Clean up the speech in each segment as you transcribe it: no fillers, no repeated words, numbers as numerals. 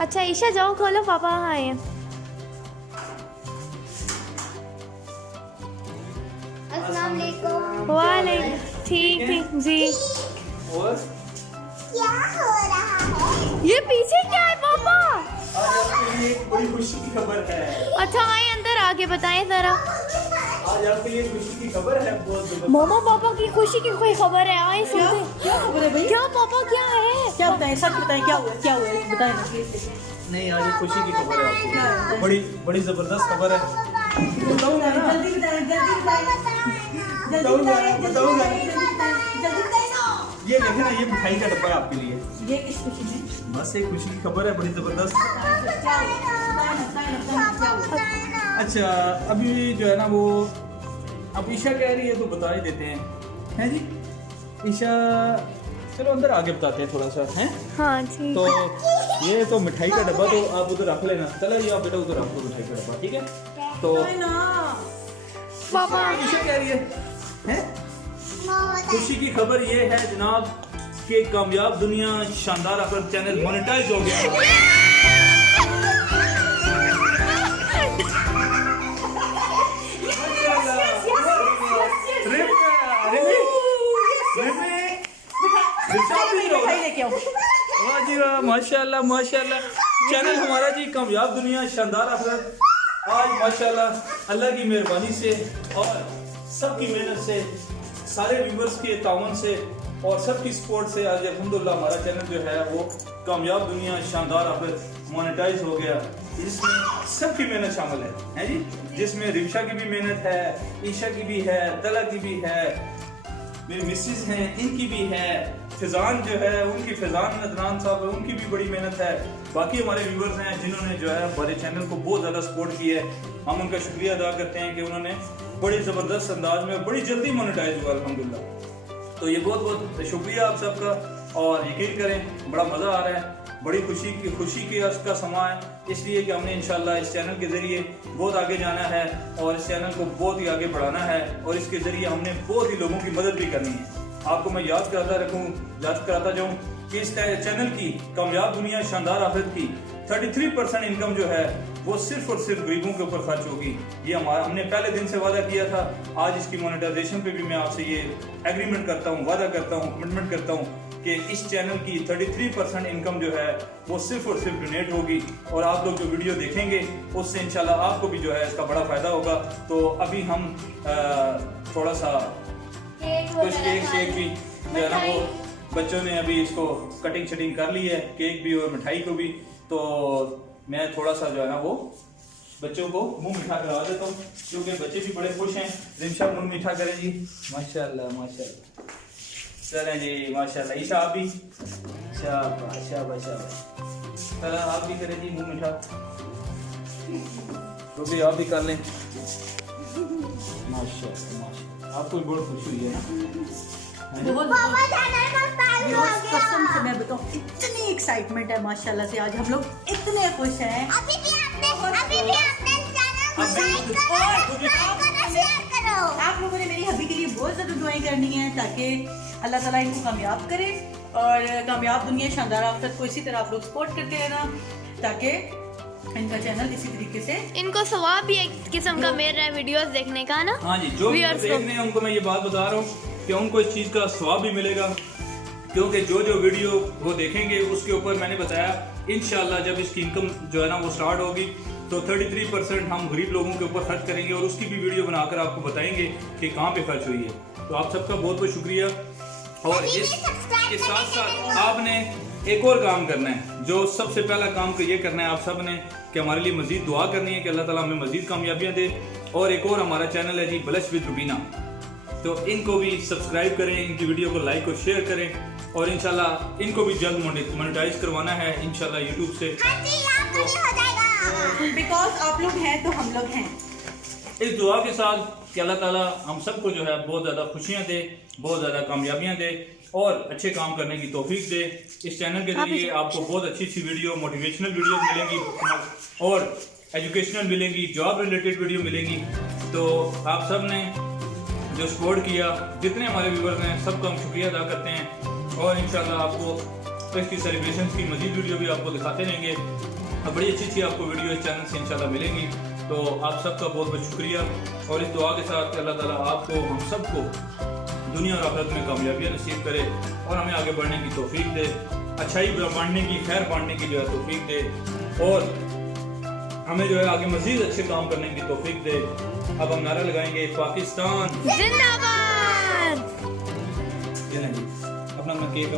अच्छा ईशा जाओ खोलो, पापा आए हैं। अस्सलाम वालेकुम। वालेकुम। ठीक ठीक जी। और क्या हो रहा है? ये पीछे क्या है पापा? आज आपके लिए एक बड़ी खुशी की खबर है। अच्छा आए अंदर आके बताएं जरा। आज आपके लिए खुशी की खबर है, बहुत जबरदस्त। मामा पापा की खुशी की कोई खबर है, आए सुनते। क्या खबर है भाई? क्या पापा क्या है? क्या बताएं, सच बताएं, क्या हुआ, क्या हुआ बताएं ना प्लीज। नहीं, आज एक खुशी की खबर है क्या है? आपको, बड़ी बड़ी जबरदस्त खबर है। बताऊंगा ना, जल्दी बताएं, जल्दी बताएं, जल्दी बताऊंगा, बताएं, जल्दी बताऊंगा। बताएं, जल्दी बताएं ना। ये देखे ना, ये मिठाई का डब्बा है आपके लिए। ये किस खुशी में? बस एक खुशी की खबर है, बड़ी जबरदस्त। क्या हुआ? बताएं ना, बताएं ना, बताएं ना, क्या हुआ? अच्छा, अभी जो है ना वो, अब ईशा कह रही है तो बता ही देते हैं, हैं जी ईशा। चलो अंदर आगे बताते हैं थोड़ा सा, हैं। हाँ ठीक। तो ये तो मिठाई का डब्बा तो आप उधर रख लेना। चलो ये आप बेटा उधर रख दो मिठाई का डब्बा, ठीक है। तो बताएं ना। पापा ईशा कह रही है, हैं? खुशी की खबर ये है जनाब कि कामयाब दुनिया शानदार अफर चैनल मोनेटाइज हो गया। मिठाई लेके आओ। वाह जी वाह, माशाल्लाह माशाल्लाह। चैनल हमारा जी कामयाब दुनिया शानदार अफर आज माशाल्लाह अल्लाह की मेहरबानी से और सबकी मेहनत से, सारे व्यूवर्स के ताउन से और सबकी सपोर्ट से आज अल्हम्दुलिल्लाह हमारा चैनल जो है वो कामयाब दुनिया शानदार अफर मोनेटाइज हो गया। इसमें सबकी मेहनत शामिल है जी, जिसमें रिविशा की भी मेहनत है, ईशा की भी है, तला की भी है, मेरी मिसेस हैं इनकी भी है, फिजान जो है उनकी, फिजान अदनान साहब है उनकी भी बड़ी मेहनत है। बाकी हमारे व्यूवर्स हैं जिन्होंने जो है हमारे चैनल को बहुत ज़्यादा सपोर्ट की है, हम उनका शुक्रिया अदा करते हैं कि उन्होंने बड़ी ज़बरदस्त अंदाज में बड़ी जल्दी मोनेटाइज हुआ अल्हम्दुलिल्लाह। तो ये बहुत बहुत शुक्रिया आप सबका, और यकीन करें बड़ा मज़ा आ रहा है, बड़ी खुशी की उसका समा है, इसलिए कि हमने इंशाल्लाह इस चैनल के ज़रिए बहुत आगे जाना है और इस चैनल को बहुत ही आगे बढ़ाना है और इसके ज़रिए हमने बहुत ही लोगों की मदद भी करनी है। आपको मैं याद कराता जाऊं कि इस चैनल की कामयाब दुनिया शानदार आफियत की 33% इनकम जो है वो सिर्फ और सिर्फ गरीबों के ऊपर खर्च होगी। ये हमने पहले दिन से वादा किया था। आज इसकी मोनेटाइजेशन पे भी मैं आपसे ये एग्रीमेंट करता हूँ, वादा करता हूँ, कमिटमेंट करता हूँ कि इस चैनल की 33% इनकम जो है वो सिर्फ और सिर्फ डोनेट होगी और आप लोग जो वीडियो देखेंगे उससे इंशाल्लाह आपको भी जो है इसका बड़ा फायदा होगा। तो अभी हम थोड़ा सा कुछ केक शेक भी जो है ना वो बच्चों ने अभी इसको कटिंग शटिंग कर ली है, केक भी और मिठाई को भी। तो मैं थोड़ा सा जो है ना वो बच्चों को मुंह मीठा करवा देता हूँ क्योंकि बच्चे भी बड़े खुश हैं। रिमशा मुंह मीठा करें जी, माशाल्लाह माशाल्लाह। चलें जी माशाल्लाह। ईशा आप भी, शाबाश शाबाश शाबाश। चलें आप भी करें जी मुंह मीठा, तो भी आप भी कर लें। माशाल्लाह माशाल्लाह, आपको भी बहुत खुशी हुई है ना। बहुत पापा चैनल मोनेटाइज हो गया। कसम से मैं बताऊं, इतनी एक्साइटमेट है माशाल्लाह से, आज हम लोग इतने खुश हैं। अभी भी आपने चैनल को लाइक करो, सब्सक्राइब करो, शेयर करो। आप लोगों ने मेरी हबी के लिए बहुत ज़्यादा दुआएं करनी है ताकि अल्लाह ताला इनको कामयाब करे और कामयाब दुनिया शानदार आफत को इसी तरह आप लोग सपोर्ट करते रहना ताकि इनका चैनल इसी तरीके से इनको सवाब भी एक किस्म का मिल रहा है वीडियोस देखने का ना। हाँ जी, जो Viewers देख रहे हैं उनको मैं ये बात बता रहा हूँ कि उनको इस चीज़ का सवाब भी मिलेगा क्योंकि जो जो वीडियो वो देखेंगे उसके ऊपर मैंने बताया इंशाल्लाह जब इसकी इनकम जो है ना वो स्टार्ट होगी तो 33% हम गरीब लोगों के ऊपर खर्च करेंगे और उसकी भी वीडियो बनाकर आपको बताएंगे कि कहाँ पे खर्च हुई है। तो आप सबका बहुत बहुत शुक्रिया। और इसके साथ साथ आपने एक और काम करना है, जो सबसे पहला काम तो ये करना है आप सब ने कि हमारे लिए मजीद दुआ करनी है कि अल्लाह ताला हमें मजीद कामयाबियाँ दे। और एक और हमारा चैनल है जी ब्लश विद रुबीना, तो इनको भी सब्सक्राइब करें, इनकी वीडियो को लाइक और शेयर करें और इंशाल्लाह इनको भी जल्द मोनेटाइज करवाना है इंशाल्लाह यूट्यूब से। हाँ जी, आपका भी हो जाएगा। बिकॉज आप लोग हैं तो हम लोग हैं। इस दुआ के साथ कि अल्लाह ताला हम सबको जो है बहुत ज़्यादा खुशियाँ दे, बहुत ज़्यादा कामयाबियाँ दे और अच्छे काम करने की तौफीक दे। इस चैनल के जरिए आपको बहुत अच्छी अच्छी वीडियो, मोटिवेशनल वीडियो मिलेंगी और एजुकेशनल मिलेंगी, जॉब रिलेटेड वीडियो मिलेंगी। तो आप सब ने जो सपोर्ट किया, जितने हमारे व्यूवर्स हैं सबका हम शुक्रिया अदा करते हैं और इंशाल्लाह आपको तो इसकी सेलिब्रेशन की मजीद वीडियो भी आपको दिखाते रहेंगे। अब बड़ी अच्छी आपको वीडियो इस चैनल से इंशाल्लाह मिलेंगी। तो आप सबका बहुत बहुत शुक्रिया और इस दुआ के साथ अल्लाह ताला आपको हम सबको दुनिया और आखिरत में कामयाबियाँ नसीब करे और हमें आगे बढ़ने की तौफीक दे, अच्छाई बांटने की, खैर बांटने की जो है तौफीक दे और हमें जो है आगे मजीद अच्छे काम करने की तौफीक दे। अब हम नारा लगाएंगे पाकिस्तान जिंदाबाद। ये लें जी अपना अपना केक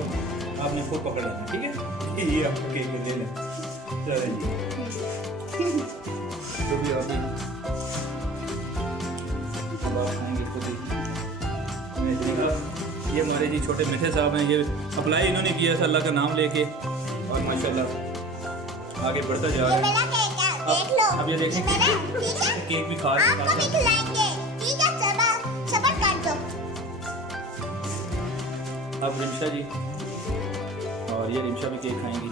आपने खुद पकड़ लेना, ठीक है? ये आपका केक ले लें। चलें जी जो भी आप खाएंगे खुद ही। ये हमारे जी छोटे मीठे साहब हैं, ये अप्लाई इन्होंने किया था अल्लाह का नाम लेके और माशाल्लाह आगे बढ़ता जा रहा है। मेरा केक है, देख लो। अब ये देखें मेरा, ठीक है? केक भी खा रहे आपको भी हैं। खिलाएंगे, ठीक है? सबर कर दो। अब रिमशा जी और ये रिमशा भी केक खाएंगी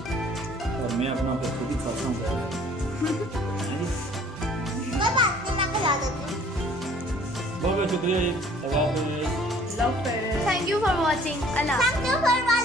और मैं अपना फिर खुद ही खाता हूँ। कोई बात नहीं, मैं खिला देती हूँ। बहुत बहुत शुक्रिया जी। Love thank you for watching. Allah Thank you for watching.